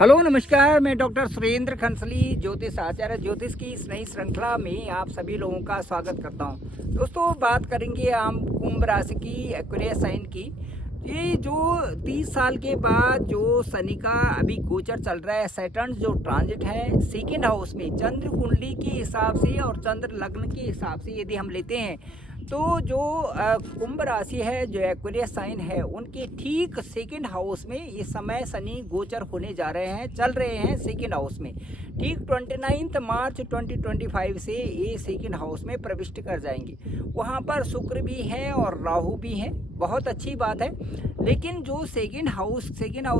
Hello नमस्कार, मैं doctor Surendra खंसली ज्योतिष आचार्य ज्योतिष की इस नई श्रृंखला में आप सभी लोगों का स्वागत करता हूं। दोस्तों, बात करेंगे हम कुंभ राशि की, एक्वेरियस साइन की। ये जो 30 साल के बाद जो शनि का अभी गोचर चल रहा है, सैटर्न जो ट्रांजिट है सेकेंड हाउस में चंद्र कुंडली के हिसाब से और चंद्र लग्न के हिसाब से यदि हम लेते हैं तो जो कुंभ राशि है, जो एक्वेरियस साइन है, उनके ठीक सेकंड हाउस में इस समय शनि गोचर होने जा रहे हैं, चल रहे हैं सेकंड हाउस में। ठीक 29 मार्च 2025 से ये सेकंड हाउस में प्रविष्ट कर जाएंगे। वहाँ पर शुक्र भी है और राहु भी है, बहुत अच्छी बात है। लेकिन जो सेकंड हाउस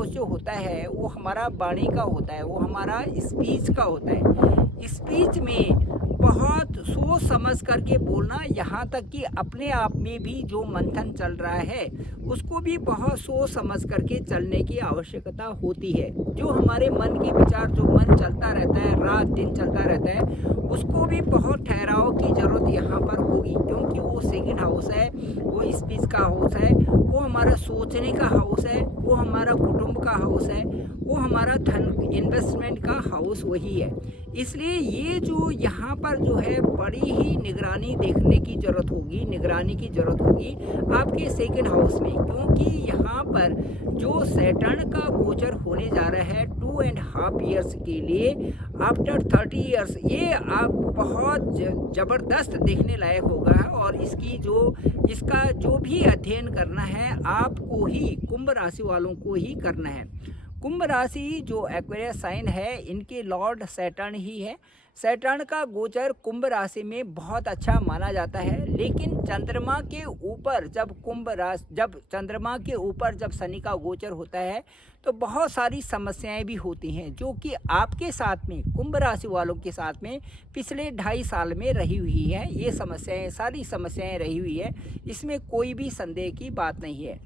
जो होता है वो हमारा वाणी का होता है, वो हमारा स्पीच का होता है। स्पीच में बहुत सोच समझ करके बोलना, यहाँ तक कि अपने आप में भी जो मंथन चल रहा है उसको भी बहुत सोच समझ करके चलने की आवश्यकता होती है। जो हमारे मन के विचार, जो मन चलता रहता है, रात दिन चलता रहता है, उसको भी बहुत ठहराव की ज़रूरत यहाँ पर होगी, क्योंकि वो सेकंड हाउस है, वो स्पीच का हाउस है, वो हमारा सोचने का हाउस है, वो हमारा कुटुंब का हाउस है, वो हमारा धन इन्वेस्टमेंट का हाउस वही है। इसलिए ये जो यहाँ पर जो है बड़ी ही निगरानी देखने की ज़रूरत होगी, निगरानी की ज़रूरत होगी आपके सेकंड हाउस में, क्योंकि यहाँ पर जो सैटर्न का गोचर होने जा रहा है 2.5 ईयर्स के लिए, आफ्टर 30 ईयर्स, ये आप बहुत ज़बरदस्त देखने लायक होगा। और इसका जो भी अध्ययन करना है आपको ही, कुंभ राशि वालों को ही करना है। कुंभ राशि जो एक्वेरियस साइन है, इनके लॉर्ड सैटर्न ही है। सैटर्न का गोचर कुंभ राशि में बहुत अच्छा माना जाता है, लेकिन चंद्रमा के ऊपर जब चंद्रमा के ऊपर जब शनि का गोचर होता है तो बहुत सारी समस्याएं भी होती हैं, जो कि आपके साथ में, कुंभ राशि वालों के साथ में पिछले 2.5 साल में रही हुई है। ये समस्याएं, सारी समस्याएं रही हुई है, इसमें कोई भी संदेह की बात नहीं है।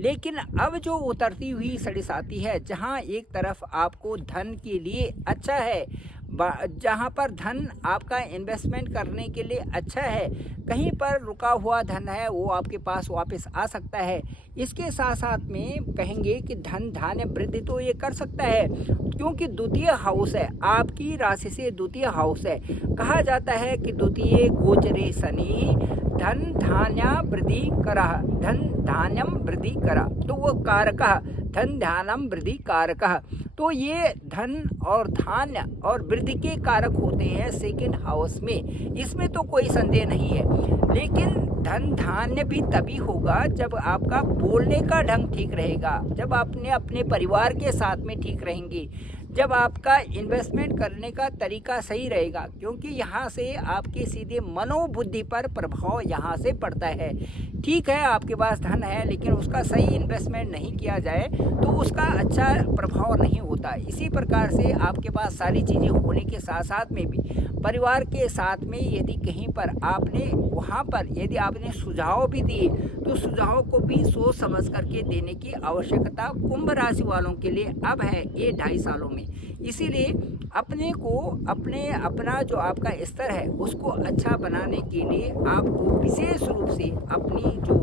लेकिन अब जो उतरती हुई सड़िस आती है, जहाँ एक तरफ आपको धन के लिए अच्छा है, जहाँ पर धन आपका इन्वेस्टमेंट करने के लिए अच्छा है, कहीं पर रुका हुआ धन है वो आपके पास वापस आ सकता है। इसके साथ साथ में कहेंगे कि धन धान्य वृद्धि तो ये कर सकता है, क्योंकि द्वितीय हाउस है, आपकी राशि से द्वितीय हाउस है। कहा जाता है कि द्वितीय गोचरे शनि धन धान्य वृद्धि करा, धन धान्यम वृद्धि करा, तो वो कारकः धन ध्यानम वृद्धि कारकः, तो ये धन और धान्य और वृद्धि के कारक होते हैं सेकंड हाउस में, इसमें तो कोई संदेह नहीं है। लेकिन धन धान्य भी तभी होगा जब आपका बोलने का ढंग ठीक रहेगा, जब आपने अपने परिवार के साथ में ठीक रहेंगे, जब आपका इन्वेस्टमेंट करने का तरीका सही रहेगा, क्योंकि यहाँ से आपके सीधे मनोबुद्धि पर प्रभाव यहाँ से पड़ता है। ठीक है, आपके पास धन है, लेकिन उसका सही इन्वेस्टमेंट नहीं किया जाए तो उसका अच्छा प्रभाव नहीं होता। इसी प्रकार से आपके पास सारी चीज़ें होने के साथ साथ में भी परिवार के साथ में यदि कहीं पर आपने, वहाँ पर यदि आपने सुझाव भी दिए तो सुझाव को भी सोच समझ करके देने की आवश्यकता कुंभ राशि वालों के लिए अब है ये 2.5 सालों में। इसीलिए अपना जो आपका स्तर है उसको अच्छा बनाने के लिए आपको विशेष रूप से अपनी जो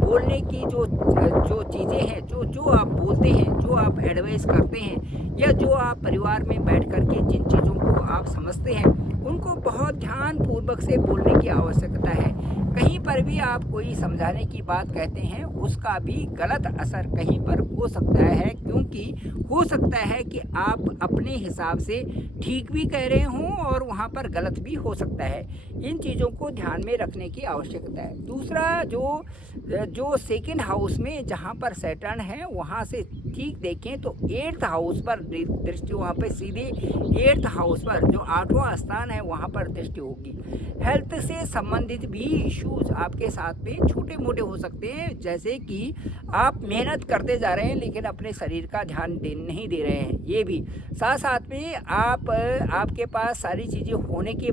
बोलने की जो चीज़ें हैं, जो आप बोलते हैं, जो आप एडवाइस करते हैं, या जो आप परिवार में बैठ करके जिन चीज़ों को आप समझते हैं, उनको बहुत ध्यानपूर्वक से बोलने की आवश्यकता है। कहीं पर भी आप कोई समझाने की बात कहते हैं, उसका भी गलत असर कहीं पर हो सकता है, क्योंकि हो सकता है कि आप अपने हिसाब से ठीक भी कह रहे हों और वहाँ पर गलत भी हो सकता है। इन चीज़ों को ध्यान में रखने की आवश्यकता है। दूसरा, जो सेकंड हाउस में जहाँ पर सैटर्न है, वहाँ से ठीक देखें तो 8th हाउस पर दृष्टि, वहाँ पे सीधे 8th हाउस पर जो 8वां स्थान है वहाँ पर दृष्टि होगी। हेल्थ से संबंधित भी इश्यूज आपके साथ में छोटे मोटे हो सकते हैं, जैसे कि आप मेहनत करते जा रहे हैं लेकिन अपने शरीर का ध्यान नहीं दे रहे हैं। ये भी साथ साथ में आपके पास सारी चीज़ें होने के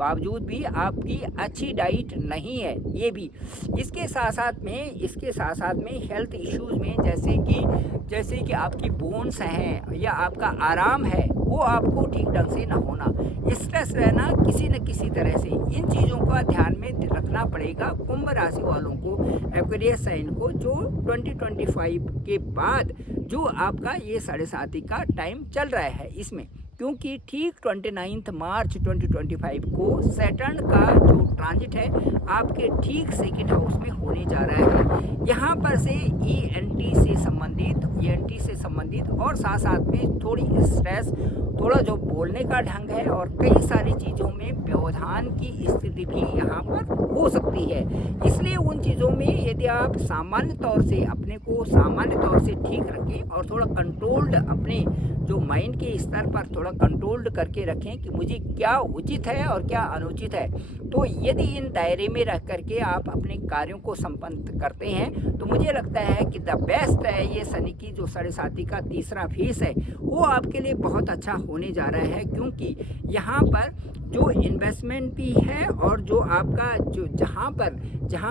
बावजूद भी आपकी अच्छी डाइट नहीं है, ये भी। इसके साथ साथ में हेल्थ इश्यूज़ में जैसे कि आपकी बोन्स हैं या आपका आराम है वो आपको ठीक ढंग से ना होना, स्ट्रेस रहना किसी न किसी तरह से, इन चीज़ों का ध्यान में रखना पड़ेगा कुंभ राशि वालों को, एक्वेरियस साइन को, जो 2025 के बाद जो आपका ये साढ़े साथी का टाइम चल रहा है इसमें। क्योंकि ठीक 29 मार्च 2025 को सैटर्न का जो ट्रांजिट है आपके ठीक सेकंड हाउस में होने जा रहा है। यहाँ पर से ईएनटी से संबंधित और साथ साथ में थोड़ी स्ट्रेस, थोड़ा जो बोलने का ढंग है और कई सारी चीज़ों में व्यवधान की स्थिति भी यहाँ पर हो सकती है। इसलिए उन चीज़ों में यदि आप सामान्य तौर से अपने को सामान्य तौर से ठीक रखें और थोड़ा कंट्रोल्ड अपने जो माइंड के स्तर पर थोड़ा कंट्रोल्ड करके रखें कि मुझे क्या उचित है और क्या अनुचित है, तो यदि इन दायरे में रह करके आप अपने कार्यों को संपन्न करते हैं तो मुझे लगता है कि द बेस्ट है ये शनि की जो साढ़े साथी का तीसरा फेस है वो आपके लिए बहुत अच्छा होने जा रहा है। क्योंकि यहाँ पर जो इन्वेस्टमेंट भी है और जो आपका जो जहाँ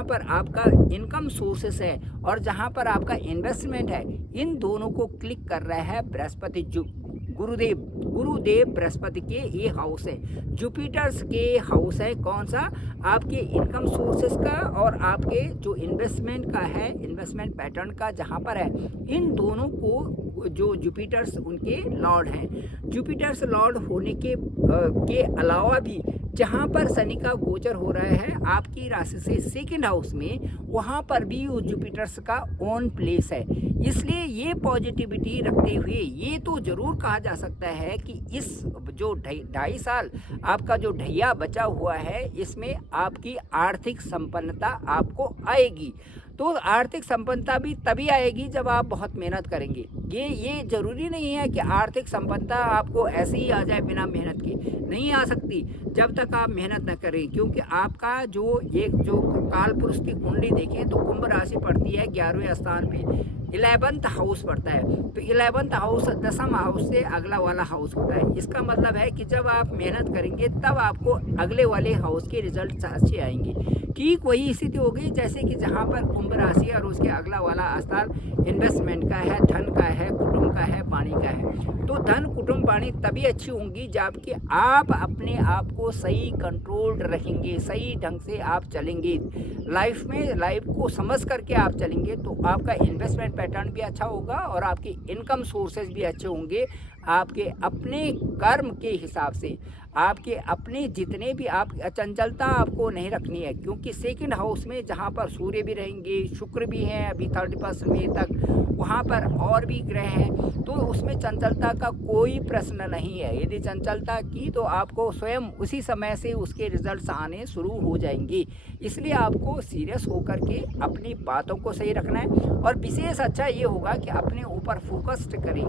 पर आपका इनकम सोर्सेस है और जहाँ पर आपका इन्वेस्टमेंट है, इन दोनों को क्लिक कर रहा है बृहस्पति, जो गुरुदेव बृहस्पति के ये हाउस है, जुपिटर्स के हाउस है। कौन सा? आपके इनकम सोर्सेस का और आपके जो इन्वेस्टमेंट का है, इन्वेस्टमेंट पैटर्न का जहाँ पर है, इन दोनों को जो जुपिटर्स उनके लॉर्ड हैं। जुपिटर्स लॉर्ड होने के अलावा भी जहाँ पर शनि का गोचर हो रहा है आपकी राशि से सेकंड हाउस में, वहाँ पर भी वो जुपिटर्स का ओन प्लेस है। इसलिए ये पॉजिटिविटी रखते हुए ये तो ज़रूर कहा जा सकता है कि इस जो 2.5 साल आपका जो ढैया बचा हुआ है इसमें आपकी आर्थिक संपन्नता आपको आएगी। तो आर्थिक संपन्नता भी तभी आएगी जब आप बहुत मेहनत करेंगे। ये ज़रूरी नहीं है कि आर्थिक संपन्नता आपको ऐसे ही आ जाए बिना मेहनत के, नहीं आ सकती जब तक आप मेहनत न करें। क्योंकि आपका जो काल पुरुष की कुंडली देखें तो कुंभ राशि पड़ती है 11वें स्थान पे, 11th हाउस पड़ता है। तो 11th हाउस 10th हाउस से अगला वाला हाउस होता है। इसका मतलब है कि जब आप मेहनत करेंगे तब आपको अगले वाले हाउस के रिजल्ट अच्छे आएंगे। ठीक वही स्थिति हो गई जैसे कि जहाँ पर कुंभ राशि और उसके अगला वाला स्थान इन्वेस्टमेंट का है, धन का है, कुटुंब का है, पानी का है। तो धन, कुटुंब, पानी तभी अच्छी होंगी जबकि आप अपने आप को सही कंट्रोल्ड रखेंगे, सही ढंग से आप चलेंगे लाइफ में, लाइफ को समझ करके आप चलेंगे तो आपका इन्वेस्टमेंट पैटर्न भी अच्छा होगा और आपके इनकम सोर्सेज भी अच्छे होंगे। आपके अपने कर्म के हिसाब से आपके अपने जितने भी आप चंचलता आपको नहीं रखनी है। क्योंकि सेकंड हाउस में जहाँ पर सूर्य भी रहेंगे, शुक्र भी हैं अभी 31 मई तक, वहाँ पर और भी ग्रह हैं, तो उसमें चंचलता का कोई प्रश्न नहीं है। यदि चंचलता की तो आपको स्वयं उसी समय से उसके रिजल्ट्स आने शुरू हो जाएंगे। इसलिए आपको सीरियस होकर के अपनी बातों को सही रखना है और विशेष अच्छा ये होगा कि अपने ऊपर फोकस्ड करें,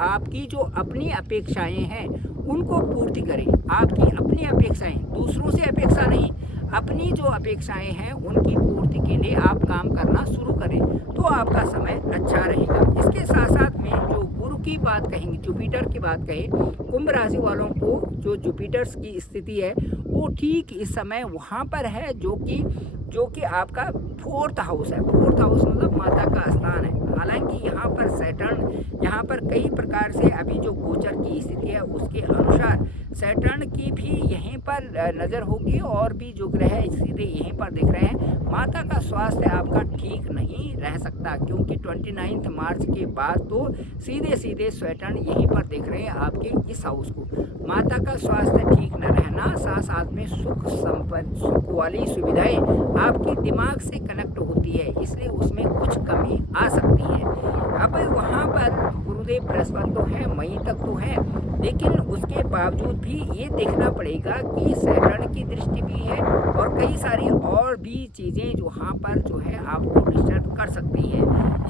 आपकी जो अपनी अपेक्षाएं हैं उनको पूर्ति करें। आपकी अपनी अपेक्षाएं, दूसरों से अपेक्षा नहीं, अपनी जो अपेक्षाएं हैं उनकी पूर्ति के लिए आप काम करना शुरू करें तो आपका समय अच्छा रहेगा। इसके साथ साथ में जो गुरु की बात कहेंगे, जुपिटर की बात कहें, कुंभ राशि वालों को जो जुपिटर्स की स्थिति है वो ठीक इस समय वहाँ पर है जो कि आपका 4th हाउस है। 4th हाउस मतलब माता का स्थान है। हालांकि यहाँ पर सैटर्न यहाँ पर कई प्रकार से अभी जो गोचर की स्थिति है उसके अनुसार सैटर्न की भी यहीं पर नज़र होगी और भी जो ग्रह सीधे यहीं पर दिख रहे हैं। माता का स्वास्थ्य आपका ठीक नहीं रह सकता क्योंकि 29 मार्च के बाद तो सीधे सैटर्न यहीं पर देख रहे हैं आपके इस हाउस को। माता का स्वास्थ्य ठीक न रहना, साथ साथ में सुख वाली सुविधाएं आपके दिमाग से कनेक्ट होती है, इसलिए उसमें कुछ कमी आ सकती है। अब वहाँ पर गुरुदेव बृहस्पति तो है, मई तक तो है, लेकिन उसके बावजूद भी ये देखना पड़ेगा कि सैटर्न की दृष्टि भी है और कई सारी और भी चीज़ें जो वहाँ पर जो है आपको डिस्टर्ब कर सकती है।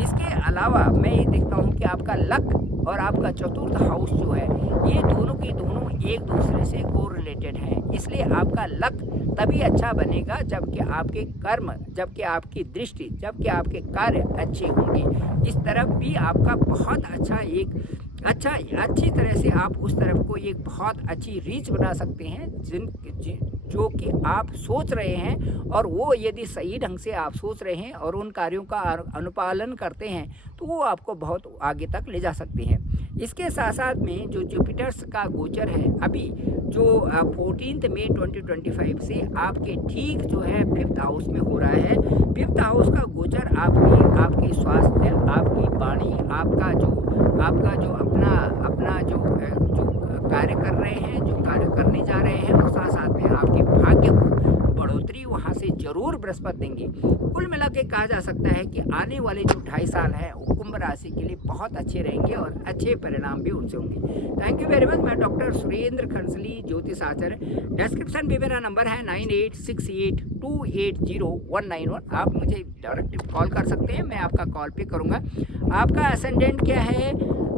इसके अलावा मैं ये देखता हूँ कि आपका लक और आपका 4th हाउस जो है ये दोनों के दोनों एक दूसरे से को रिलेटेड हैं। इसलिए आपका लक तभी अच्छा बनेगा जबकि आपके कर्म, जबकि आपकी दृष्टि, जबकि आपके कार्य अच्छे होंगे। इस तरफ भी आपका बहुत अच्छा एक अच्छी तरह से आप उस तरफ को एक बहुत अच्छी रीच बना सकते हैं जो कि आप सोच रहे हैं, और वो यदि सही ढंग से आप सोच रहे हैं और उन कार्यों का अनुपालन करते हैं तो वो आपको बहुत आगे तक ले जा सकते हैं। इसके साथ साथ में जो जुपिटर्स का गोचर है अभी जो 14 मई 2025 से आपके ठीक जो है 5th हाउस में हो रहा है। 5th हाउस का गोचर आपके स्वास्थ्य, आपकी वाणी, आपका जो अपना अपना जो कार्य कर रहे हैं, जो कार्य करने जा रहे हैं, और साथ साथ में आपके भाग्य को बढ़ोतरी वहाँ से जरूर बृहस्पति देंगे। कुल मिला के कहा जा सकता है कि आने वाले जो 2.5 साल है वो कुंभ राशि के लिए बहुत अच्छे रहेंगे और अच्छे परिणाम भी उनसे होंगे। Thank you very much. मैं डॉक्टर सुरेंद्र खंसली, ज्योतिष आचार्य। डिस्क्रिप्शन में मेरा नंबर है 9868280191। आप मुझे डायरेक्ट कॉल कर सकते हैं, मैं आपका कॉल पे करूँगा। आपका असेंडेंट क्या है,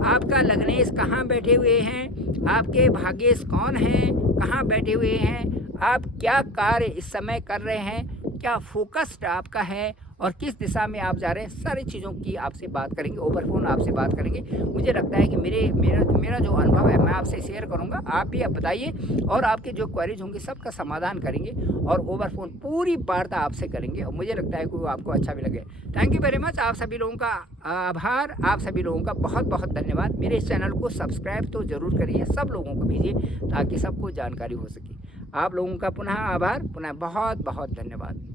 आपका लग्नेश कहाँ बैठे हुए हैं, आपके भाग्येश कौन हैं, कहाँ बैठे हुए हैं, आप क्या कार्य इस समय कर रहे हैं, क्या फोकस्ड आपका है और किस दिशा में आप जा रहे हैं, सारी चीज़ों की आपसे बात करेंगे, ओवर फोन आपसे बात करेंगे। मुझे लगता है कि मेरा जो अनुभव है मैं आपसे शेयर करूंगा, आप भी आप बताइए, और आपके जो क्वेरीज होंगे सबका समाधान करेंगे और ओवर फोन पूरी वार्ता आपसे करेंगे, और मुझे लगता है कि वो आपको अच्छा भी लगे। Thank you very much. आप सभी लोगों का आभार, आप सभी लोगों का बहुत बहुत धन्यवाद। मेरे इस चैनल को सब्सक्राइब तो ज़रूर करिए, सब लोगों को भेजिए ताकि सबको जानकारी हो सके। आप लोगों का पुनः आभार, पुनः बहुत बहुत धन्यवाद।